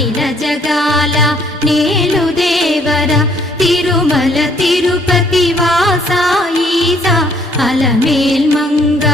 అఖిల జగాల నేలు దేవర తిరుమల తిరుపతి వాసా ఈసా అలమేల్ మంగ